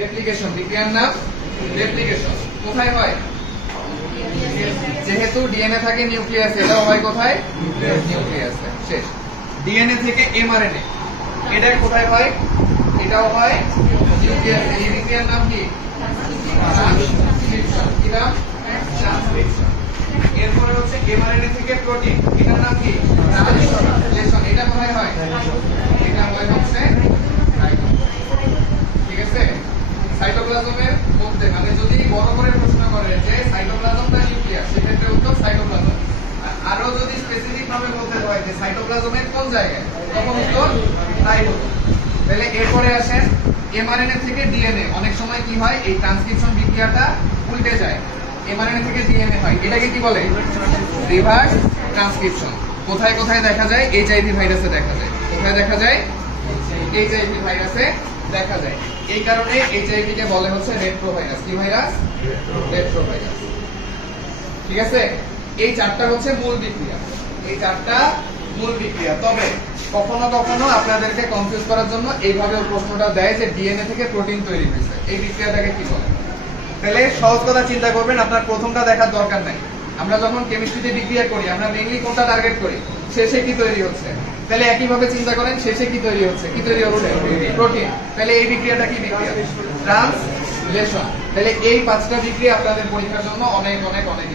Replication, বিক্রিয়ার নাম replication. কোথায় হয়? যেহেতু ডিএনএ থাকে নিউক্লিয়াসে, এটাও হয় কোথায়? নিউক্লিয়াসে। শেষ। ডিএনএ থেকে এমআরএনএ, এটা কোথায় হয়? এটাও হয় নিউক্লিয়াসে। এই বিক্রিয়ার নাম কি? ট্রান্সক্রিপশন। কি নাম? ট্রান্সক্রিপশন। এরপরে হচ্ছে এমআরএনএ থেকে প্রোটিন, এটার নাম কি? ট্রান্সলেশন। এটা কোথায় হয়? এটা হয় হচ্ছে ঠিক আছে সাইটোপ্লাজমের মধ্যে। মানে যদি বড় করে প্রশ্ন করে যে সাইটোপ্লাজম না নিউক্লিয়াস, সেক্ষেত্রে উত্তর সাইটোপ্লাজম। আরো যদি স্পেসিফিক ভাবে বলতে হয় যে সাইটোপ্লাজমের কোন জায়গায়, তখন উত্তর রাইবোজোম। তাহলে এরপরে আসেন এমআরএনএ থেকে ডিএনএ। অনেক সময় কি হয়, এই ট্রান্সক্রিপশন বিক্রিয়াটা উল্টে যায়, এমআরএনএ থেকে ডিএনএ হয়। এটাকে কি বলে? Reverse transcription. কোথায় কোথায় দেখা যায়? এইচআইভি ভাইরাসে দেখা যায়। কোথায় দেখা যায়? এইচআইভি ভাইরাসে দেখা যায়। এই কারণে এইচআইভি কে বলে হচ্ছে রেট্রো ভাইরাস। কি ভাইরাস? Retro virus. ঠিক আছে, এই চারটা হচ্ছে মূল বিক্রিয়া। এই চারটা মূল বিক্রিয়া। তবে কখনো কখনো আপনাদেরকে কনফিউজ করার জন্য এইভাবে প্রশ্নটা দেয় যে ডিএনএ থেকে প্রোটিন তৈরি হয়েছে, এই বিক্রিয়াটাকে কি বলে? তাহলে সহজ কথা চিন্তা করবেন, আপনার প্রথমটা দেখার দরকার নাই। আমরা যখন কেমিস্ট্রিতে বিক্রিয়া করি, আমরা মেইনলি কোনটা টার্গেট করি? শেষে কি তৈরি হচ্ছে। তাহলে একই ভাবে চিন্তা করেন, শেষে কি তৈরি হচ্ছে? কি তৈরি হচ্ছে? প্রোটিন। তাহলে এই বিক্রিয়াটা কি বিক্রিয়া? ট্রান্সলেশন। তাহলে এই 5টা বিক্রিয়া আপনাদের পরীক্ষার জন্য অনেক অনেক অনেক